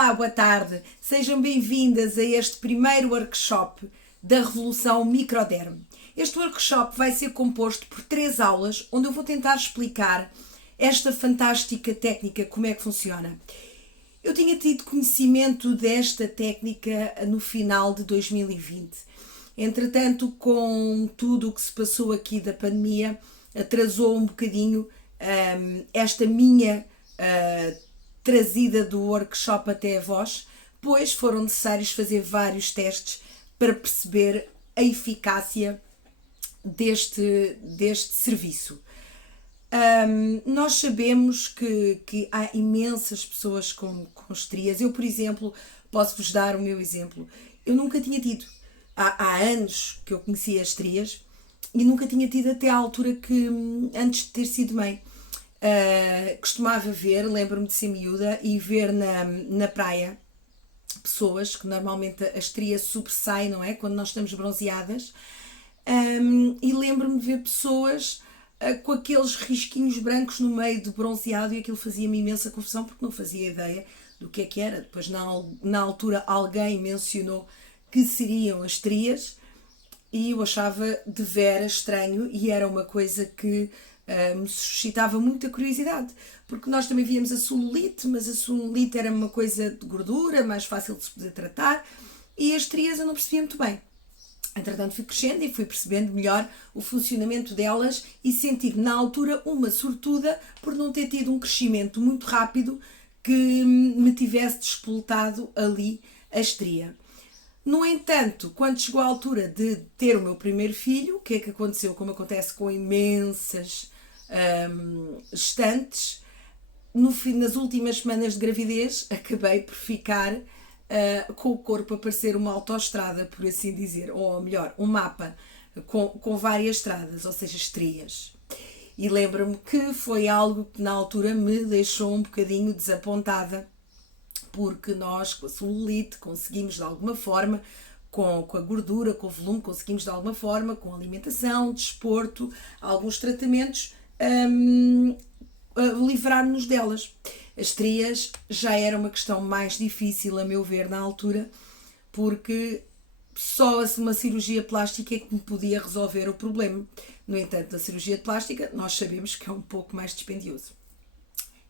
Olá, boa tarde. Sejam bem-vindas a este primeiro workshop da Revolução Microderm. Este workshop vai ser composto por 3 aulas, onde eu vou tentar explicar esta fantástica técnica, como é que funciona. Eu tinha tido conhecimento desta técnica no final de 2020. Entretanto, com tudo o que se passou aqui da pandemia, atrasou um bocadinho esta minha trazida do workshop até a vós, pois foram necessários fazer vários testes para perceber a eficácia deste serviço. Nós sabemos que há imensas pessoas com estrias. Eu, por exemplo, posso-vos dar o meu exemplo. Eu nunca tinha tido. Há anos que eu conhecia as estrias e nunca tinha tido até à altura que, antes de ter sido mãe. Costumava ver, lembro-me de ser miúda e ver na praia pessoas que normalmente a estria sobressai, não é? Quando nós estamos bronzeadas, e lembro-me de ver pessoas com aqueles risquinhos brancos no meio do bronzeado e aquilo fazia-me imensa confusão porque não fazia ideia do que é que era. Depois na altura alguém mencionou que seriam as estrias e eu achava de veras estranho e era uma coisa que me suscitava muita curiosidade, porque nós também víamos a celulite, mas a celulite era uma coisa de gordura, mais fácil de se poder tratar, e as estrias eu não percebia muito bem. Entretanto fui crescendo e fui percebendo melhor o funcionamento delas e senti na altura uma sortuda por não ter tido um crescimento muito rápido que me tivesse despoltado ali a estria. No entanto, quando chegou a altura de ter o meu primeiro filho, o que é que aconteceu? Como acontece com imensas gestantes, nas últimas semanas de gravidez, acabei por ficar com o corpo a parecer uma autoestrada, por assim dizer, ou melhor, um mapa com várias estradas, ou seja, estrias. E lembro-me que foi algo que na altura me deixou um bocadinho desapontada, porque nós, com a celulite, conseguimos de alguma forma, com a gordura, com o volume, conseguimos de alguma forma, com alimentação, desporto, alguns tratamentos, livrar-nos delas. As estrias já era uma questão mais difícil, a meu ver, na altura, porque só uma cirurgia plástica é que me podia resolver o problema. No entanto, a cirurgia plástica nós sabemos que é um pouco mais dispendioso.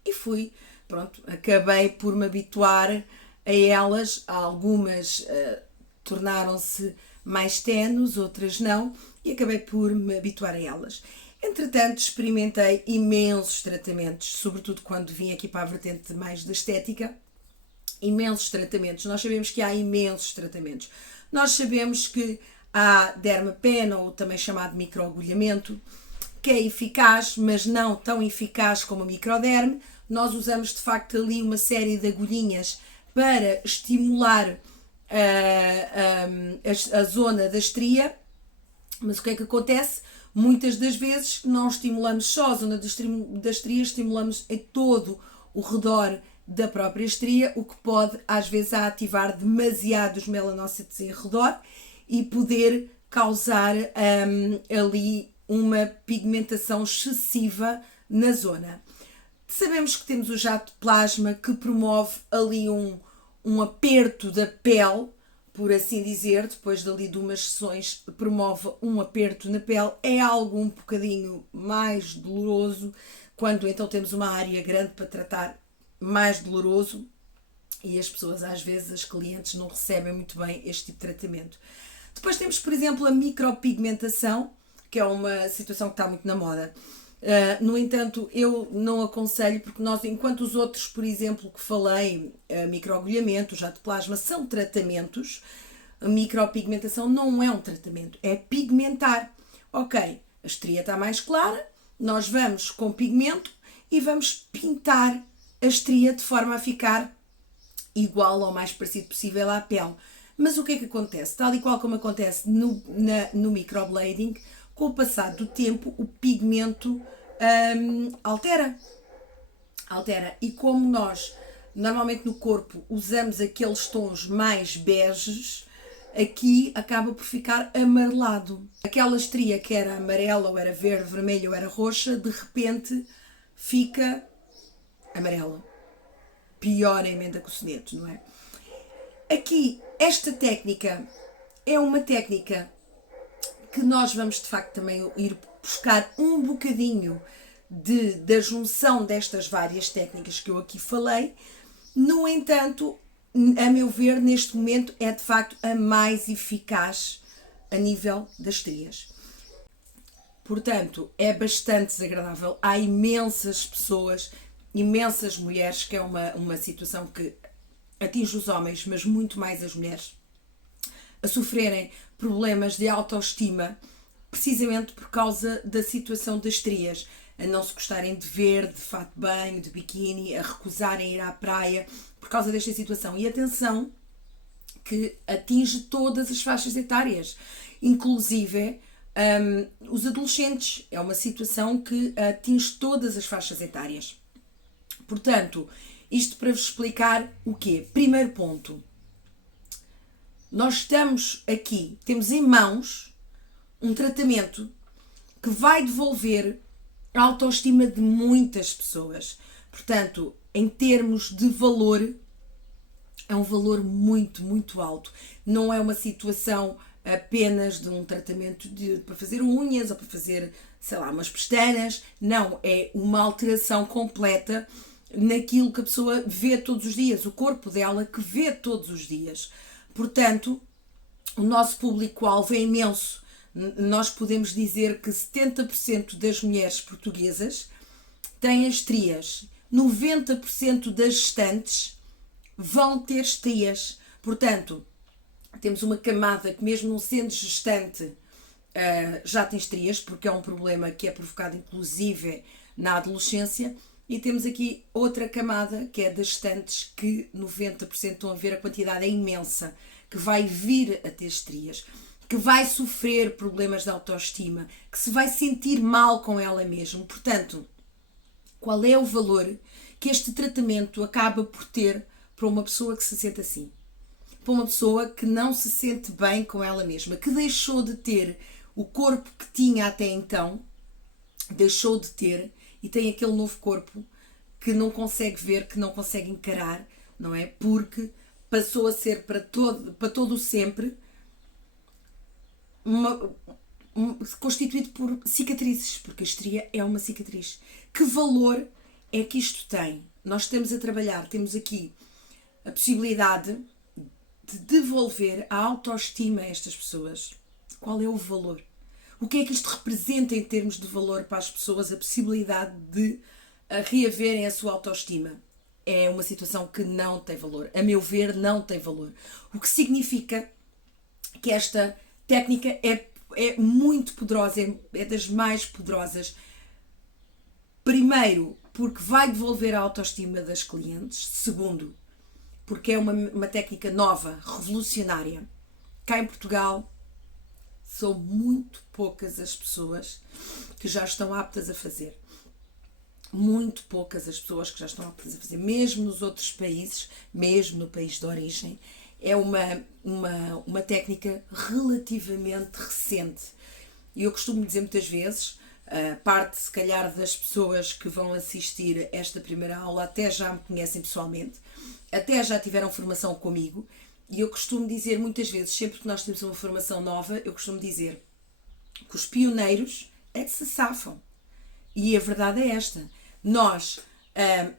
E acabei por me habituar a elas. Algumas tornaram-se mais tenues, outras não, e acabei por me habituar a elas. Entretanto, experimentei imensos tratamentos, sobretudo quando vim aqui para a vertente mais da estética, imensos tratamentos. Nós sabemos que há imensos tratamentos. Nós sabemos que há dermapen, ou também chamado microagulhamento, que é eficaz, mas não tão eficaz como a microderm. Nós usamos de facto ali uma série de agulhinhas para estimular a zona da estria, mas o que é que acontece? Muitas das vezes não estimulamos só a zona da estria, estimulamos em todo o redor da própria estria, o que pode às vezes ativar demasiado os melanócitos em redor e poder causar ali uma pigmentação excessiva na zona. Sabemos que temos o jato de plasma que promove ali um aperto da pele, por assim dizer, depois dali de umas sessões promove um aperto na pele. É algo um bocadinho mais doloroso, quando então temos uma área grande para tratar, mais doloroso, e as pessoas às vezes, as clientes, não recebem muito bem este tipo de tratamento. Depois temos, por exemplo, a micropigmentação, que é uma situação que está muito na moda. No entanto, eu não aconselho, porque nós, enquanto os outros, por exemplo, que falei, microagulhamento, jato de plasma, são tratamentos, a micropigmentação não é um tratamento, é pigmentar. Ok, a estria está mais clara, nós vamos com pigmento e vamos pintar a estria de forma a ficar igual ou mais parecido possível à pele. Mas o que é que acontece? Tal e qual como acontece no microblading, com o passar do tempo, o pigmento altera. E como nós, normalmente no corpo, usamos aqueles tons mais beges, aqui acaba por ficar amarelado. Aquela estria que era amarela, ou era verde, vermelha, ou era roxa, de repente fica amarela. pior a emenda com o soneto, não é? Aqui, esta técnica é uma técnica que nós vamos de facto também ir buscar um bocadinho da junção destas várias técnicas que eu aqui falei. No entanto, a meu ver, neste momento é de facto a mais eficaz a nível das estrias. Portanto, é bastante desagradável. Há imensas pessoas, imensas mulheres, que é uma situação que atinge os homens, mas muito mais as mulheres, a sofrerem problemas de autoestima, precisamente por causa da situação das estrias, a não se gostarem de ver, de fato de banho, de biquíni, a recusarem ir à praia, por causa desta situação. E atenção, que atinge todas as faixas etárias, inclusive os adolescentes. É uma situação que atinge todas as faixas etárias. Portanto, isto para vos explicar o quê? Primeiro ponto. Nós estamos aqui, temos em mãos um tratamento que vai devolver a autoestima de muitas pessoas. Portanto, em termos de valor, é um valor muito, muito alto. Não é uma situação apenas de um tratamento para fazer unhas ou para fazer, sei lá, umas pestanas. Não, é uma alteração completa naquilo que a pessoa vê todos os dias, o corpo dela que vê todos os dias. Portanto, o nosso público-alvo é imenso. Nós podemos dizer que 70% das mulheres portuguesas têm estrias. 90% das gestantes vão ter estrias. Portanto, temos uma camada que, mesmo não sendo gestante, já tem estrias, porque é um problema que é provocado inclusive na adolescência. E temos aqui outra camada, que é das gestantes, que 90% estão a ver, a quantidade é imensa, que vai vir a ter estrias, que vai sofrer problemas de autoestima, que se vai sentir mal com ela mesma. Portanto, qual é o valor que este tratamento acaba por ter para uma pessoa que se sente assim? Para uma pessoa que não se sente bem com ela mesma, que deixou de ter o corpo que tinha até então, deixou de ter e tem aquele novo corpo que não consegue ver, que não consegue encarar, não é? Porque passou a ser para todo o sempre constituído por cicatrizes, porque a estria é uma cicatriz. Que valor é que isto tem? Nós estamos a trabalhar, temos aqui a possibilidade de devolver a autoestima a estas pessoas. Qual é o valor? O que é que isto representa em termos de valor para as pessoas, a possibilidade de reaverem a sua autoestima? É uma situação que não tem valor. A meu ver, não tem valor. O que significa que esta técnica é muito poderosa, é das mais poderosas. Primeiro, porque vai devolver a autoestima das clientes. Segundo, porque é uma técnica nova, revolucionária. Cá em Portugal, são muito poucas as pessoas que já estão aptas a fazer. Muito poucas as pessoas que já estão aptas a fazer. Mesmo nos outros países, mesmo no país de origem, é uma técnica relativamente recente. E eu costumo dizer muitas vezes, parte se calhar das pessoas que vão assistir esta primeira aula até já me conhecem pessoalmente, até já tiveram formação comigo. E eu costumo dizer muitas vezes, sempre que nós temos uma formação nova, eu costumo dizer que os pioneiros é que se safam. E a verdade é esta. Nós,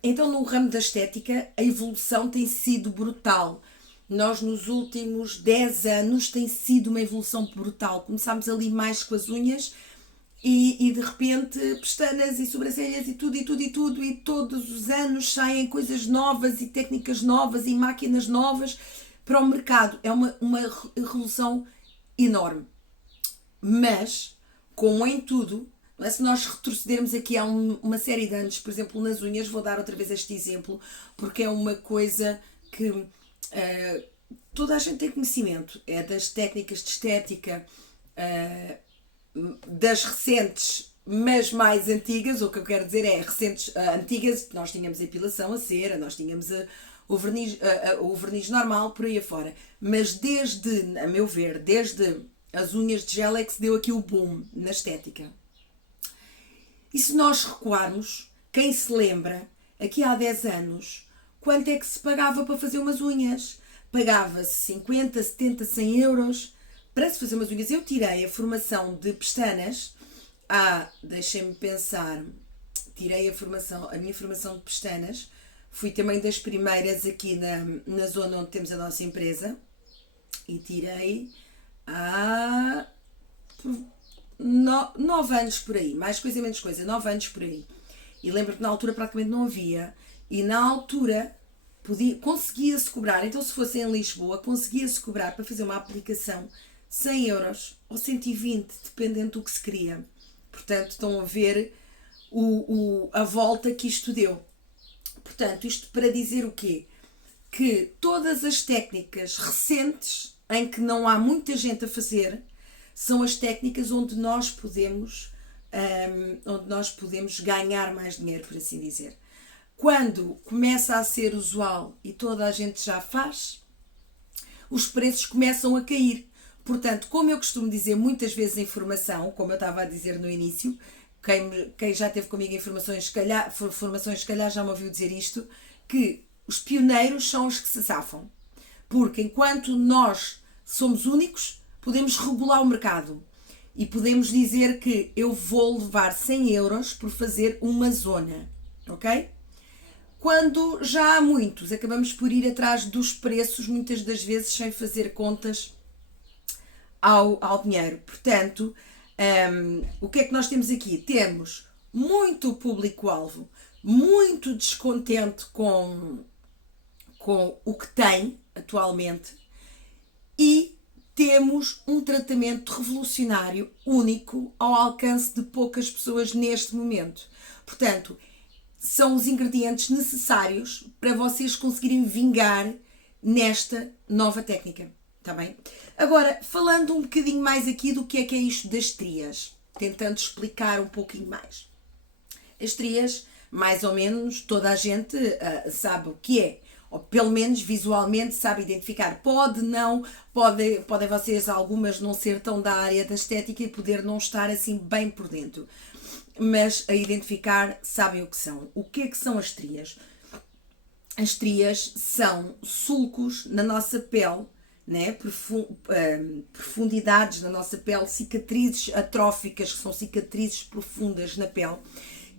então no ramo da estética, a evolução tem sido brutal. Nós nos últimos 10 anos tem sido uma evolução brutal. Começámos ali mais com as unhas e de repente pestanas e sobrancelhas e tudo, e todos os anos saem coisas novas e técnicas novas e máquinas novas para o mercado. É uma revolução enorme. Mas, como em tudo, não é? Se nós retrocedermos aqui há uma série de anos, por exemplo, nas unhas, vou dar outra vez este exemplo, porque é uma coisa que toda a gente tem conhecimento. É das técnicas de estética, das recentes, mas mais antigas. O que eu quero dizer é recentes, antigas, nós tínhamos a epilação, a cera, nós tínhamos o verniz normal, por aí afora. Mas desde, a meu ver, desde as unhas de gel é que se deu aqui o boom na estética. E se nós recuarmos, quem se lembra, aqui há 10 anos, quanto é que se pagava para fazer umas unhas. Pagava-se 50, 70, 100 euros para se fazer umas unhas. Eu tirei a formação de pestanas. Deixem-me pensar. Tirei a minha formação de pestanas. Fui também das primeiras aqui na zona onde temos a nossa empresa. E tirei há 9 anos por aí. Mais coisa, menos coisa. 9 anos por aí. E lembro que na altura praticamente não havia. E na altura conseguia-se cobrar. Então, se fosse em Lisboa, conseguia-se cobrar para fazer uma aplicação 100 euros ou 120, dependendo do que se queria. Portanto, estão a ver a volta que isto deu. Portanto, isto para dizer o quê? Que todas as técnicas recentes, em que não há muita gente a fazer, são as técnicas onde nós podemos ganhar mais dinheiro, por assim dizer. Quando começa a ser usual e toda a gente já faz, os preços começam a cair. Portanto, como eu costumo dizer muitas vezes em formação, como eu estava a dizer no início, quem já teve comigo em formações, se calhar já me ouviu dizer isto, que os pioneiros são os que se safam. Porque enquanto nós somos únicos, podemos regular o mercado. E podemos dizer que eu vou levar 100 euros por fazer uma zona. Ok? Quando já há muitos, acabamos por ir atrás dos preços, muitas das vezes sem fazer contas ao dinheiro. Portanto, o que é que nós temos aqui? Temos muito público-alvo, muito descontente com o que tem atualmente e temos um tratamento revolucionário, único, ao alcance de poucas pessoas neste momento. Portanto, são os ingredientes necessários para vocês conseguirem vingar nesta nova técnica. Está bem? Agora, falando um bocadinho mais aqui do que é isto das estrias, tentando explicar um pouquinho mais. As estrias, mais ou menos, toda a gente sabe o que é, ou pelo menos visualmente sabe identificar. Podem vocês, algumas, não ser tão da área da estética e poder não estar assim bem por dentro. Mas a identificar sabem o que são. O que é que são as estrias? As estrias são sulcos na nossa pele, né? Profundidades na nossa pele, cicatrizes atróficas, que são cicatrizes profundas na pele,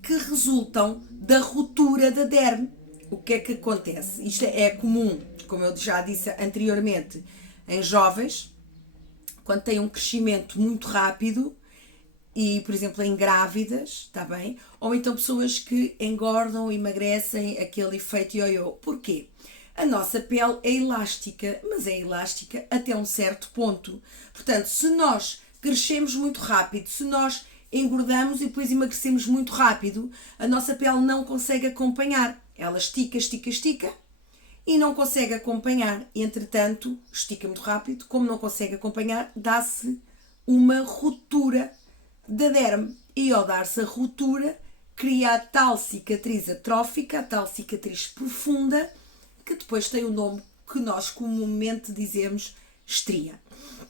que resultam da ruptura da derme. O que é que acontece? Isto é comum, como eu já disse anteriormente, em jovens, quando têm um crescimento muito rápido, e, por exemplo, em grávidas, está bem? Ou então pessoas que engordam, emagrecem, aquele efeito ioiô. Porquê? A nossa pele é elástica, mas é elástica até um certo ponto. Portanto, se nós crescemos muito rápido, se nós engordamos e depois emagrecemos muito rápido, a nossa pele não consegue acompanhar. Ela estica, estica, estica e não consegue acompanhar. Entretanto, estica muito rápido, como não consegue acompanhar, dá-se uma ruptura da derme. E ao dar-se a ruptura, cria a tal cicatriz atrófica, a tal cicatriz profunda, que depois tem o nome que nós comumente dizemos estria.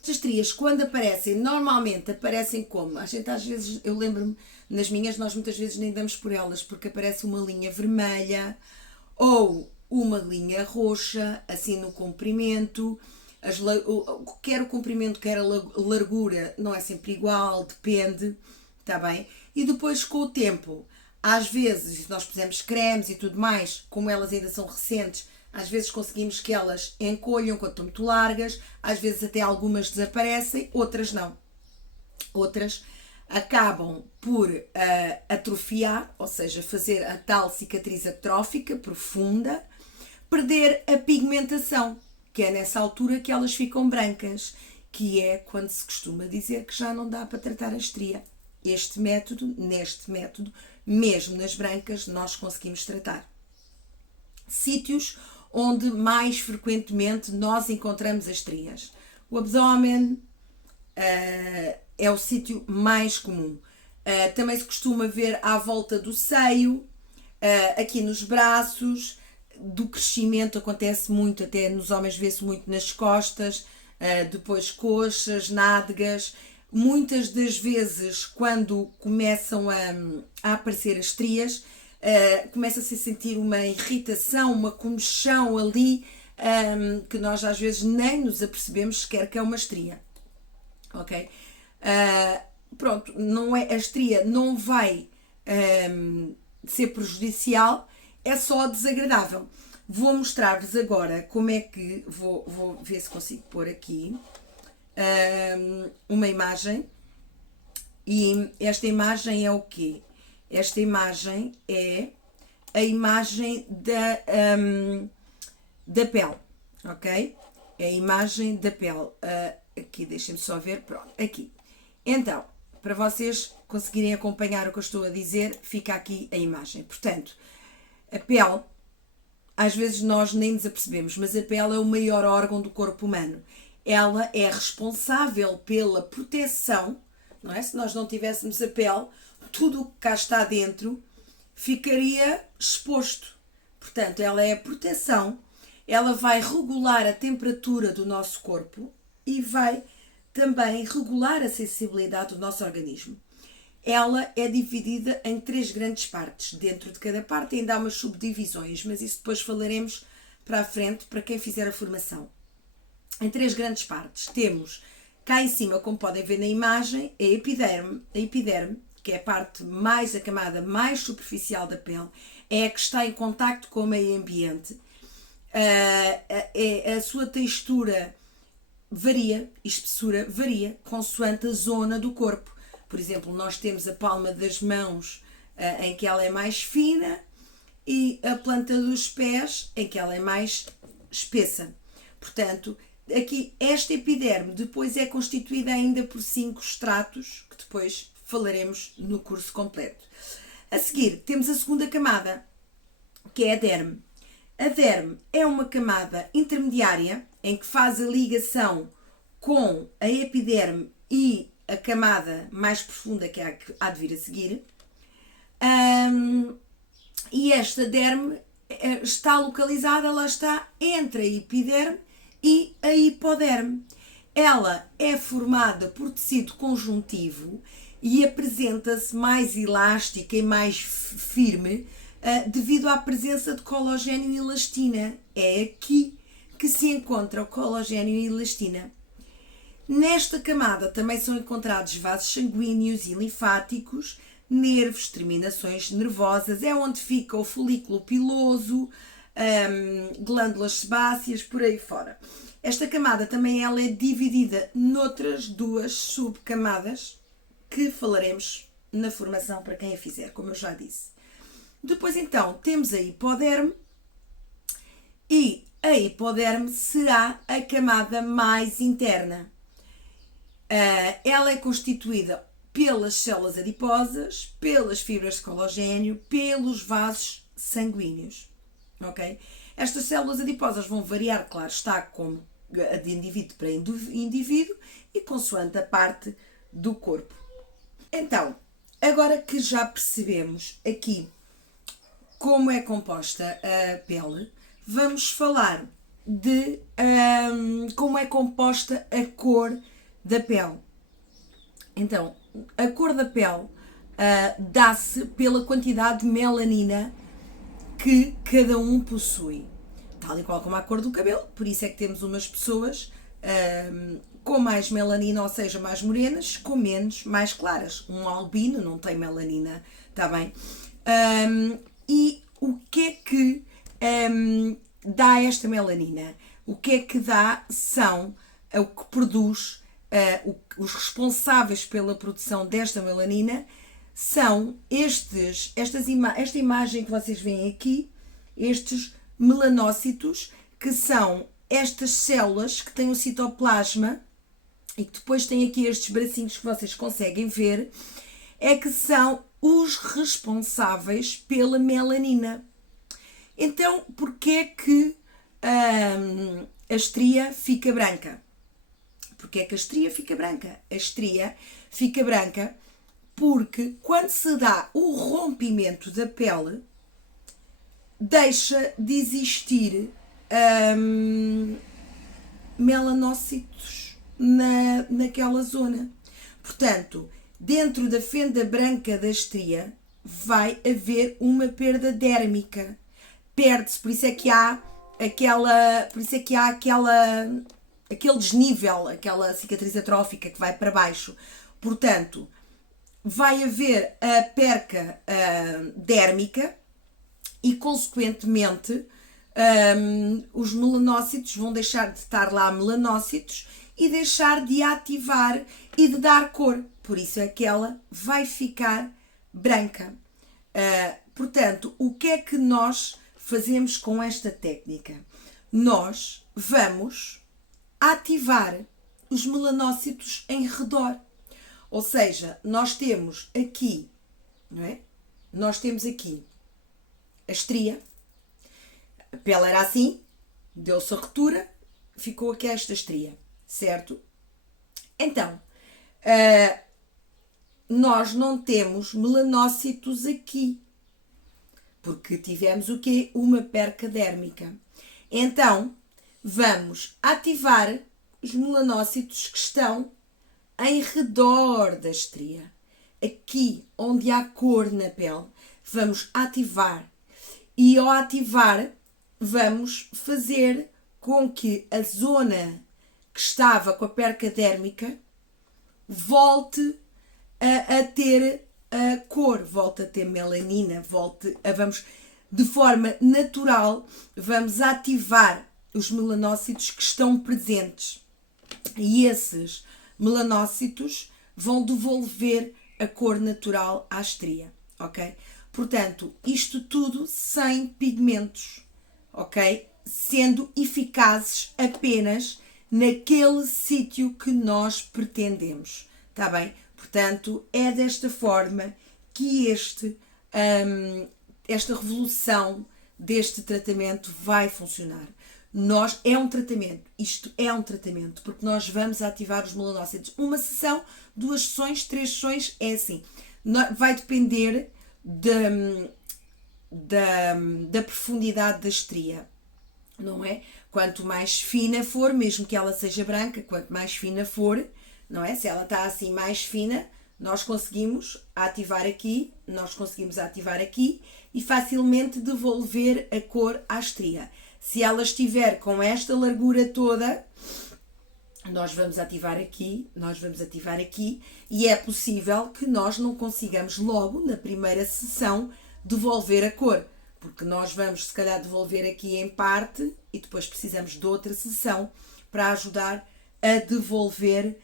As estrias, quando aparecem, normalmente aparecem como? A gente às vezes, eu lembro-me, nas minhas, nós muitas vezes nem damos por elas, porque aparece uma linha vermelha ou uma linha roxa, assim no comprimento. Quer o comprimento, quer a largura, não é sempre igual, depende, está bem? E depois, com o tempo, às vezes, se nós pusermos cremes e tudo mais, como elas ainda são recentes, às vezes conseguimos que elas encolham quando estão muito largas, às vezes até algumas desaparecem, outras não. Outras acabam por atrofiar, ou seja, fazer a tal cicatriz atrófica profunda, perder a pigmentação, que é nessa altura que elas ficam brancas, que é quando se costuma dizer que já não dá para tratar a estria. Neste método, mesmo nas brancas, nós conseguimos tratar. Sítios onde mais frequentemente nós encontramos as estrias. O abdômen é o sítio mais comum. Também se costuma ver à volta do seio, aqui nos braços. Do crescimento acontece muito, até nos homens vê-se muito nas costas, depois coxas, nádegas. Muitas das vezes, quando começam a aparecer as estrias, começa-se a sentir uma irritação, uma comichão ali, que nós às vezes nem nos apercebemos sequer que é uma estria. Ok? Pronto, não é, a estria não vai ser prejudicial, é só desagradável. Vou mostrar-vos agora como é que, vou ver se consigo pôr aqui uma imagem, e esta imagem é o quê? Esta imagem é a imagem da pele, ok? É a imagem da pele. Aqui, deixem-me só ver, pronto, aqui. Então, para vocês conseguirem acompanhar o que eu estou a dizer, fica aqui a imagem. Portanto, a pele, às vezes nós nem nos apercebemos, mas a pele é o maior órgão do corpo humano. Ela é responsável pela proteção, não é? Se nós não tivéssemos a pele, tudo o que cá está dentro ficaria exposto. Portanto, ela é a proteção, ela vai regular a temperatura do nosso corpo e vai também regular a sensibilidade do nosso organismo. Ela é dividida em 3 grandes partes. Dentro de cada parte ainda há umas subdivisões, mas isso depois falaremos para a frente para quem fizer a formação. Em 3 grandes partes temos cá em cima, como podem ver na imagem, a epiderme, que é a parte mais, a camada mais superficial da pele, é a que está em contacto com o meio ambiente. A sua textura varia, espessura varia, consoante a zona do corpo. Por exemplo, nós temos a palma das mãos em que ela é mais fina e a planta dos pés em que ela é mais espessa. Portanto, aqui esta epiderme depois é constituída ainda por 5 estratos, que depois falaremos no curso completo. A seguir, temos a segunda camada, que é a derme. A derme é uma camada intermediária em que faz a ligação com a epiderme e a camada mais profunda, que é a que há de vir a seguir. E esta derme está localizada, ela está entre a epiderme e a hipoderme. Ela é formada por tecido conjuntivo e apresenta-se mais elástica e mais firme devido à presença de colagênio e elastina. É aqui que se encontra o colagênio e elastina. Nesta camada também são encontrados vasos sanguíneos e linfáticos, nervos, terminações nervosas, é onde fica o folículo piloso, glândulas sebáceas, por aí fora. Esta camada também ela é dividida noutras 2 subcamadas que falaremos na formação para quem a fizer, como eu já disse. Depois então temos a hipoderme, e a hipoderme será a camada mais interna. Ela é constituída pelas células adiposas, pelas fibras de colagênio, pelos vasos sanguíneos. Ok? Estas células adiposas vão variar, claro está, como de indivíduo para indivíduo e consoante a parte do corpo. Então, agora que já percebemos aqui como é composta a pele, vamos falar de como é composta a cor da pele. Então, a cor da pele dá-se pela quantidade de melanina que cada um possui, tal e qual como a cor do cabelo. Por isso é que temos umas pessoas com mais melanina, ou seja, mais morenas, com menos, mais claras. Um albino não tem melanina, está bem? E o que é que dá esta melanina? O que é que dá são o que produz, os responsáveis pela produção desta melanina são esta imagem que vocês veem aqui, estes melanócitos, que são estas células que têm o citoplasma e que depois têm aqui estes bracinhos que vocês conseguem ver, é que são os responsáveis pela melanina. Então, porquê é que a estria fica branca? Porquê é que a estria fica branca? A estria fica branca porque quando se dá o rompimento da pele, deixa de existir melanócitos naquela zona. Portanto, dentro da fenda branca da estria vai haver uma perda dérmica. Perde-se, por isso é que há aquele desnível, aquela cicatriz atrófica que vai para baixo. Portanto, vai haver a perca dérmica e, consequentemente, os melanócitos vão deixar de estar lá melanócitos e deixar de ativar e de dar cor. Por isso é que ela vai ficar branca. Portanto, o que é que nós fazemos com esta técnica? Nós vamos ativar os melanócitos em redor. Ou seja, nós temos aqui, não é? Nós temos aqui a estria, a pele era assim, deu-se a ruptura, ficou aqui esta estria, certo? Então, nós não temos melanócitos aqui, porque tivemos o quê? Uma perca dérmica. Então, vamos ativar os melanócitos que estão em redor da estria. Aqui, onde há cor na pele, vamos ativar. E ao ativar, vamos fazer com que a zona que estava com a perca dérmica volte a ter a cor, volte a ter melanina, vamos, de forma natural, vamos ativar os melanócitos que estão presentes. E esses melanócitos vão devolver a cor natural à estria, ok? Portanto, isto tudo sem pigmentos, ok? Sendo eficazes apenas naquele sítio que nós pretendemos, tá bem? Portanto, é desta forma que esta revolução deste tratamento vai funcionar. É um tratamento, isto é um tratamento, porque nós vamos ativar os melanócitos. Uma sessão, 2 sessões, 3 sessões, é assim. Vai depender da profundidade da estria, não é? Quanto mais fina for, mesmo que ela seja branca, quanto mais fina for, não é? Se ela está assim mais fina, nós conseguimos ativar aqui e facilmente devolver a cor à estria. Se ela estiver com esta largura toda, nós vamos ativar aqui e é possível que nós não consigamos logo, na primeira sessão, devolver a cor, porque nós vamos se calhar devolver aqui em parte e depois precisamos de outra sessão para ajudar a devolver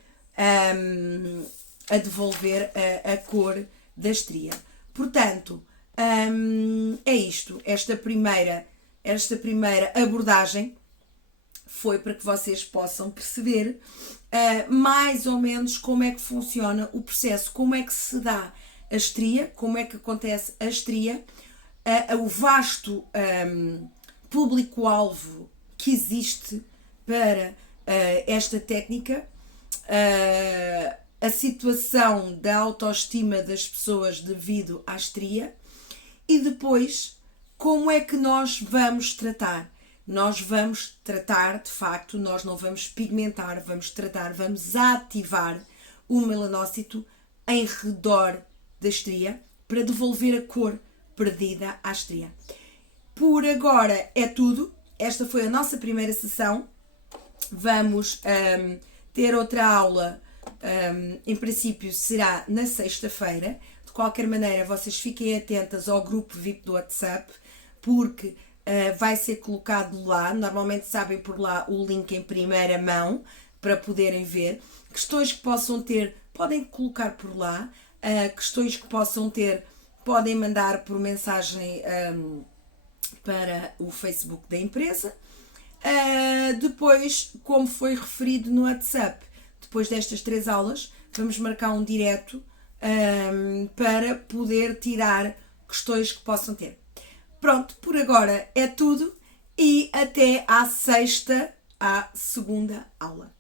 a cor da estria. Portanto, é isto. Esta primeira abordagem foi para que vocês possam perceber mais ou menos como é que funciona o processo, como é que se dá a estria, como é que acontece a estria, o vasto público-alvo que existe para esta técnica, a situação da autoestima das pessoas devido à estria e depois como é que nós vamos tratar. Nós vamos tratar, de facto, nós não vamos pigmentar, vamos ativar o melanócito em redor da estria para devolver a cor perdida à estria. Por agora é tudo. Esta foi a nossa primeira sessão. Vamos ter outra aula, em princípio será na sexta-feira. De qualquer maneira, vocês fiquem atentas ao grupo VIP do WhatsApp, porque vai ser colocado lá, normalmente sabem por lá o link em primeira mão para poderem ver. Questões que possam ter, podem colocar por lá. Questões que possam ter, podem mandar por mensagem para o Facebook da empresa. Depois, como foi referido no WhatsApp, depois destas 3 aulas, vamos marcar um direto para poder tirar questões que possam ter. Pronto, por agora é tudo e até à segunda aula.